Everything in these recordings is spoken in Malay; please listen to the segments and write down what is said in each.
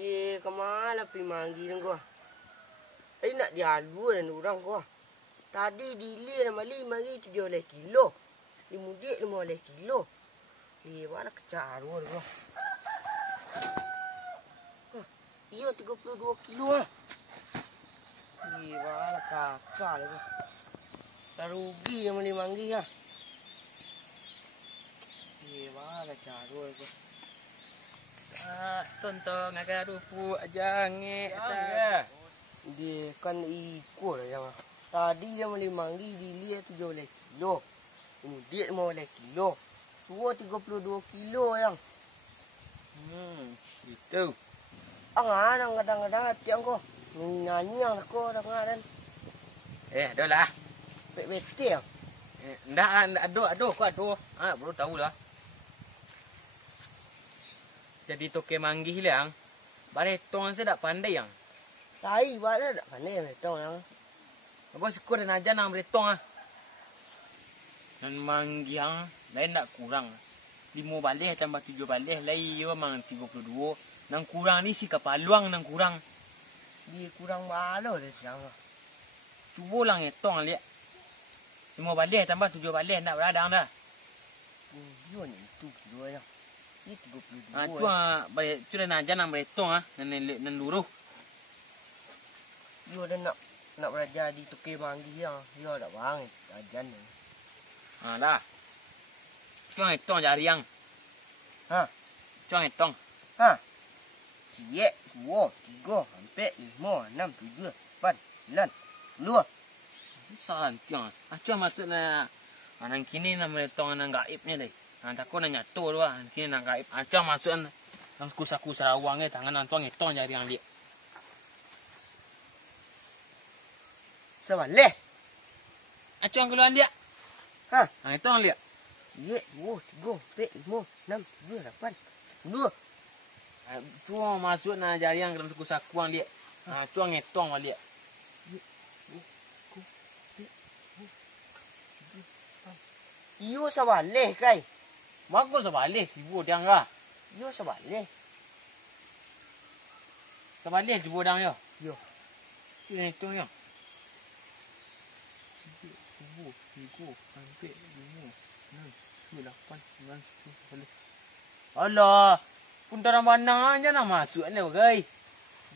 Dia kemana pergi manggil kau? Nak dialu dan orang kau. Tadi dili nama 5 17 kilo. Dimudik 15 kilo. Mana kecaru kau. Iya 32 kilo ah. Mana kakak kau. Dah rugi nama 5 ah. Mana caru kau. Tonton agak rupu aja ngek. Dia kan ikut lah yang. Tadi dia boleh manggil dilihat 17 kilo. Kemudian 15 kilo. Tua 32 kilo yang. Itu. Ang kadang-kadang hati angko. Nanyang aku kadang-kadang. Dah lah. Bete yang. Ndak aduh kau aduh. Baru tahu lah. Jadi toke manggih yang. Baretong saya tak pandai yang. Tai bala tak pandai beretong yang. Apa sekur dan aja nang beretong ah. Dan manggih yang lain tak kurang. 5 balik tambah 7 balik lain yo mang 32. Nang kurang ni si kapaluang nang kurang. Dia kurang malo dah yang. Cuba lang etong lihat. 5 balik tambah 7 balik nak beradang dah. Yo ni tu kilo yang. Ni 32. Cuma balik tu dah aja nang beretong ah nan luruh. Yo dah nak belajar di tukar manggih yang. Yo dah bang ajan ni. Dah. Cuma etong jari yang. Cuma etong. Cie, 2, 3, 4, 5, 6, 7, 8, 9, 10. Santiang. Cuma maksudnya nang kini nang beretong nang gaib ni deh. Takut nang nyatu tu ah. Kini nang gaib. Cuma maksudnya nang kusaku Sarawang ni tangan nang tuang etong jari yang dia. Sabaleh. Acung keluar dia. Etong dia. Cie, 2, 3, 4, 5, 6, 7, 8, 10. Cuma masuk na jari yang dalam suku sakuang dia. Cuma ngetong dia. Yo sabaleh kai. Bagus sebalik sibu diang lah. Yo sabaleh. Sebalik sibu diang yo. Yo. Ini hitung yo. 7, 3, 4, 5, 6, 7, 8, 9, 10. Allah. Puntara mana aja nak masuk ni bagai.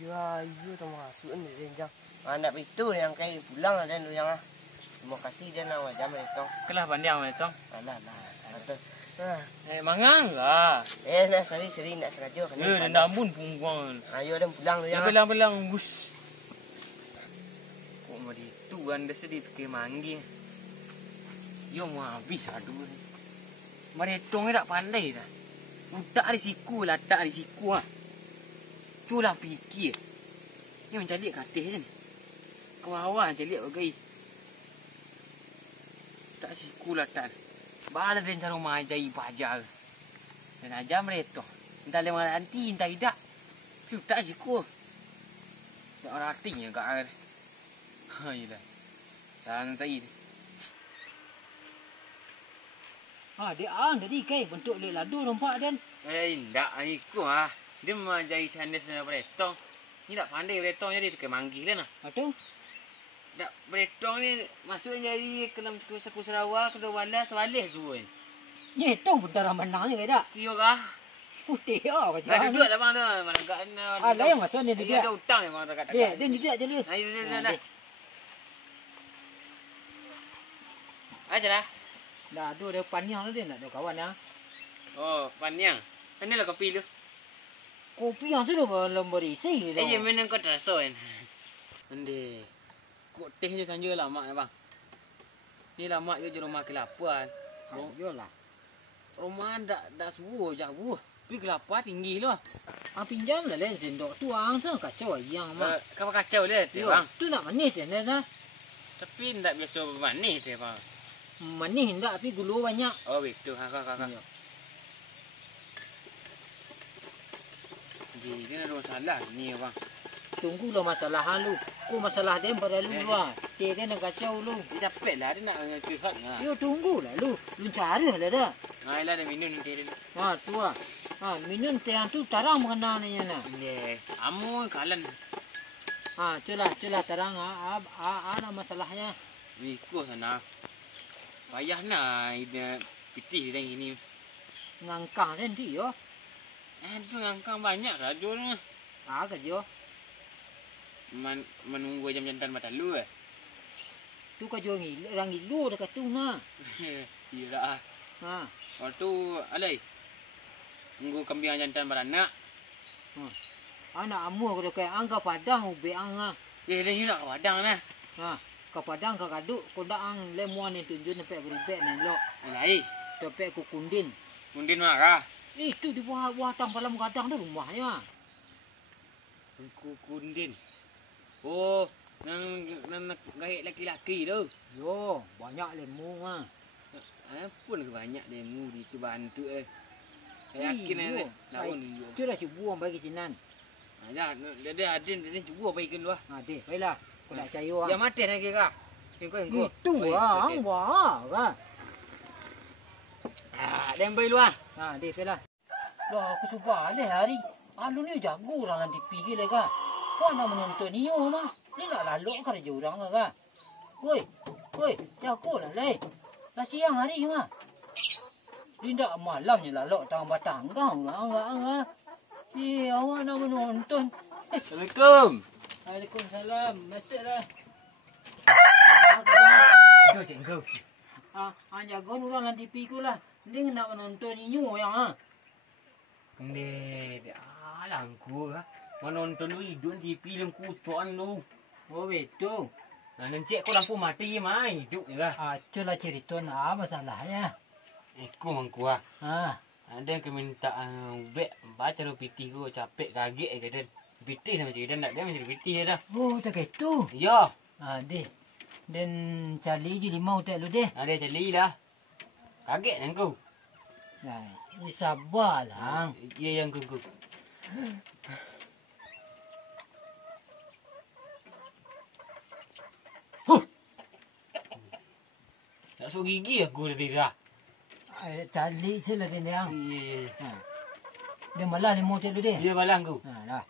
Ya, yo tak masuk ni renjang. Anak itu yang kai pulang dan yang ah. Terima kasih dia nak wajah mereka. Kelah pandiang mereka. Alah. Mangang lah. Nak seri nak sengaja. Dan ambun pungguan. Ayo dan pulang lu yang. Belang bus. Kok mari tu anda sedih ke manggi. Yo mau habis aduh. Mari tong tak pandai dah. Utak di siku lah, tak di siku ah. Culah fikir. Ni macam lihat katih je ni. Kawan macam lihat bagai. Tak siku lah tak. Bala rencana rumah ajaib ajar. Dan ajar mereka. Entah lewat nanti, entah tidak. Fiu tak siku. Tak orang artinya kat ada. Yelah. Sang saya ni. Dia tadi kai bentuk lek ladu nampak dan. Tak ikut ah. Dia memang jadi candas dengan beretong. Ni tak pandai beretong jadi tukar manggil lah. Atau tak beretong ni masuknya jadi ke dalam suku Sarawak, kedua balas, sebalis semua ni. Ni tahu bentar menang ni dak. Iyo kah? Putih macam mana. Duduk lah bang tu. Mana kat ada yang masa ni dia. Ada hutang yang orang kat. Dia duduk je lu. Ayo dah. Aja lah. Dah tu dia paniang tu dia nak ada kawan ah. Oh, paniang. Ini lah kopi lu. Kopi yang tu belum berisi ni. Ya minum kau terasa kan. Ande. Kok teh je sanja lama ni bang. Ni lama je rumah kelapan. Yolah. Rumah dak subuh jauh. Tapi kelapa tinggi lu. Pinjam lah sendok tuang tu kacau yang mah. Kau kacau dia bang. Tu nak manis dia dah. Tapi ndak biasa manis dia bang. Manis ndak tapi gula banyak. Oh begitu. Dia ada masalah ni bang. Tunggulah masalah halu. Ku masalah dia perlu luar. Dia nak kacau lu. Dia capek lah dia nak curhat lah. Yo tunggulah lu. Lu cari lah dah. Lah dia minum nanti dia. Tu ah. minum teh tu tarang mengenal ni na. Ni, amu kalan. Celah tarang ana masalahnya. Wiko sana. Payah na ini pitih dan ini. Ngangkang kan dia. Aduh, ngangkang banyak radio ni. Kerja. Menunggu jam jantan batalu Tu kerja orang ilu dekat tu na. Iya lah. Waktu tu alai. Tunggu kambing jantan beranak. Anak amu aku dekat angka padang ube anga. Dia nak ke padang lah. Ke padang ke kaduk ko daang lemuan ni tunjun sampai beribek ni lo. Alai. Sampai ku kundin. Mungkin marah. Itu di buah tang dalam kadang tu rumahnya. Kundin. Oh, nang gaik laki-laki tu. Yo, banyak lemu ah. Pun banyak demo di tu bantu yakin nak pun tu dah cuba bagi sinan. Ada dia cuba bagi lu Deh, baiklah. Aku nak percaya ah. Ya mati lagi kak. Engko. Itu ah, wah kan. Dem bagi lu Deh, baiklah. Lah aku suka leh hari. Alu ni jago orang nanti pergi le kak. Kau nak menonton ni mah. Ni nak lalu kerja orang kak. Woi, jago lah le. Lah siang hari mah. Dia malamnya lalu tang batang kau lah. Awak nak menonton. Assalamualaikum. Waalaikumsalam. Masuklah. Aduh cengkau. Jaga orang nanti pergi lah. Dia nak menonton ni yang Dia langku lah. Menonton lu hidup di film kucuan lu. Oh betul. Nanti aku lampu mati mai hidup je lah. Itulah cerita masalahnya. Aku mangku Ada yang minta ubek baca lu pitih ku capek kaget ke pitih nama cerita nak dia macam pitih dah. Oh tak gitu. Ya. Deh. Dan cari je 5 hotel lu deh. Ada cari lah. Kaget kan ku. Sabarlah. Ya yang ku. Tak so gigi aku tadi dah. Cari je lah dia yang. Ya. Dia malah 5 hotel lu deh. Dia balang ku. Dah.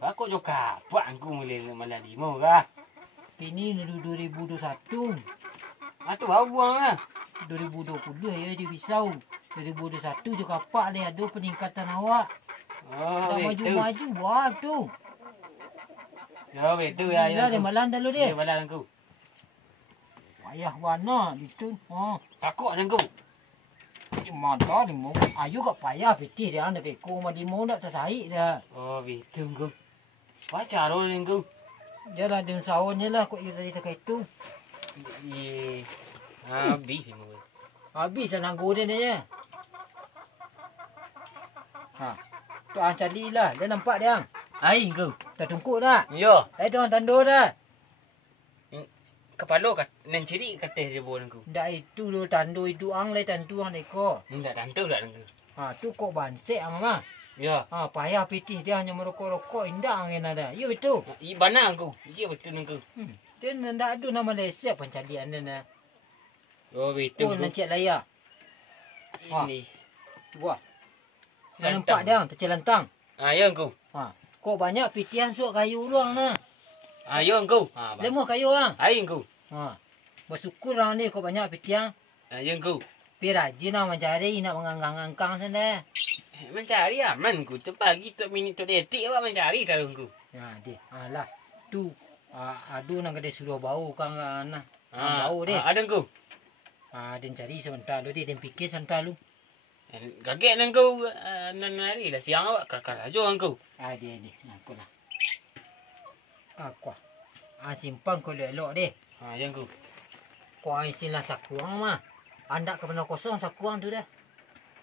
Aku juga apa aku mulai malah 5 kah? Ini 2021. Tu baru buang lah. 2020 ya dia pisau. 2021 juga apa dia ada peningkatan awak. Oh, dah maju-maju buat tu. Ya betul ya. Dah dia malan dah lu dia. Dia balang aku. Ayah warna itu. Takut dengan aku. Mata ni mu. Ayu kat payah pitih dia anda peko mah di mu nak tersahik dah. Oh betul aku. Baca roh dengan aku. Dia lah dengan sawonnya lah kok tadi tak itu. Ye. Habis semua. Habis dah nanggu dia ni ya. Tu cari lah. Dia nampak dia. Ai kau. Dah tungkuk dah. Ya. Tu tandur dah. Kepala kat nan ciri kateh dia buat aku. Dah itu lu tandu itu ang le tandu ang neko. Enggak tantu dah aku. Tu kok bansek mama. Ya. Payah pitih dia hanya merokok-rokok indah angin ada. Ya betul. Bana aku. Ya betul aku. Dia ndak ada nama Malaysia pencarian dia na. Oh betul. Oh nak cek layak. Ini. Wah. Dah nampak dia tercelantang. Ya aku. Kok banyak pitian suak kayu luang na. Ya aku. Lemah kayu ang. Ai aku. Bersyukur orang ni kok banyak pitian. Ya aku. Pi rajin nak mencari nak mengangkang sana. Mencari aman ku. Tu pagi tu minit tu detik awak mencari dalam ku. Ya deh. Lah. Tu aduh nang kedai suruh bau kang nah. Bau deh. Ada ku. Den cari sebentar lu dia fikir sebentar lu. Kaget nang kau nan hari lah siang awak kakak aja kau. Dia. Aku lah. Aku. Simpan kau elok deh. Yang kau. Kau isilah sakuang mah. Anda ke pernah kosong sakuang tu dah.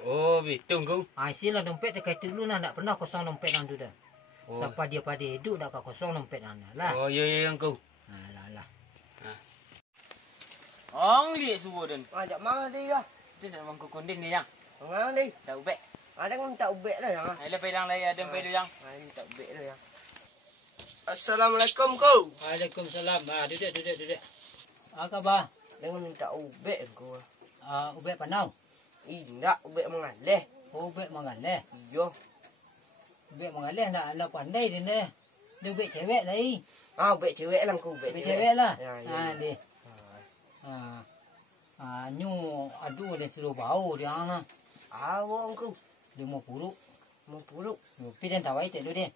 Oh, betul kau. Isilah dompet dekat dulu nah tak pernah kosong dompet nang tu dah. Sampai dia pada hidup dah kosong dompet nang lah. Oh, ya yang kau. Lah. Ong lihat semua dan. Jak mana dia dah. Dia nak mangkuk kondin ni yang. Mana dia? Tak ubek. Ada kan tak ubek dah yang. Ada pelang lagi ada pelu yang. Tak ubek dah yang. Assalamualaikum kau. Waalaikumsalam. Duduk. Khabar? Jangan minta ubek kau. Ubek panau. Indak ubek mengaleh. Ubek mengalah. Yo. Ubek mengalah nak pandai dia ni. Dia ubek cewek lagi. Ubek cewek lah kau ubek Ubek cewek lah. Ya. Dia. Nyu aduh dia suruh bau dia ana. Awak kau. Dia mau puruk. Mau puluk. Pi dan tawai tak dulu dia.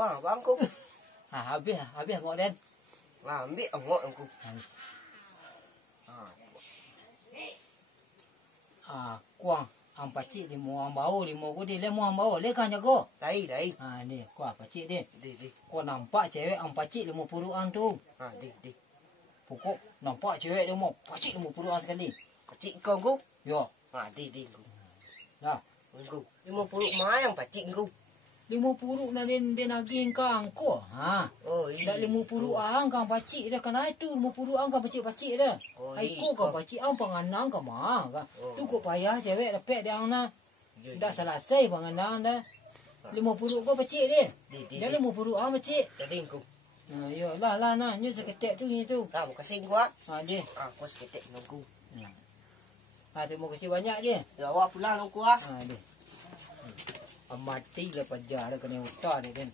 Bang kau. Habis ngok den. Ambil ngok kau. Kuang ang pacik di mo ang bau di mo ko di le mo ang bau le kan jago. Dai. Ni kuah pacik dia. Di. Kau nampak cewek ang pacik di mo puruan tu. Di. Pokok nampak cewek dia mau pacik di mo puruan sekali. Pacik kau kau. Yo. Di kau. Dah. Kau. 50 mayang pacik kau. 50 na din naging kang ko. Oh, Dak 50 ang kang pacik dah kana itu 50 ang kang pacik dah. Oh, Ai ko kang pacik ang panganang ka ma ka. Tu ko payah cewek dapat dia na. Dah selesai panganang dah. 50 ko pacik dia. Dia 50 ang pacik. Jadi kau. Yo lah nah nyu seketek tu ni tu. Dah mau kasih gua. Dia. Kau seketek nunggu. Terima kasih banyak dia. Ya awak pulang nunggu Dia. Mati le pajar kena utar dia kan.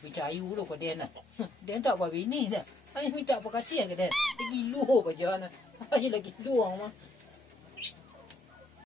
Bicara ayu lu ke dia nak. Dia tak apa bini dah. Ai minta apa kasih ke dia. Lagi lu pajar nak. Ai lagi luang mah.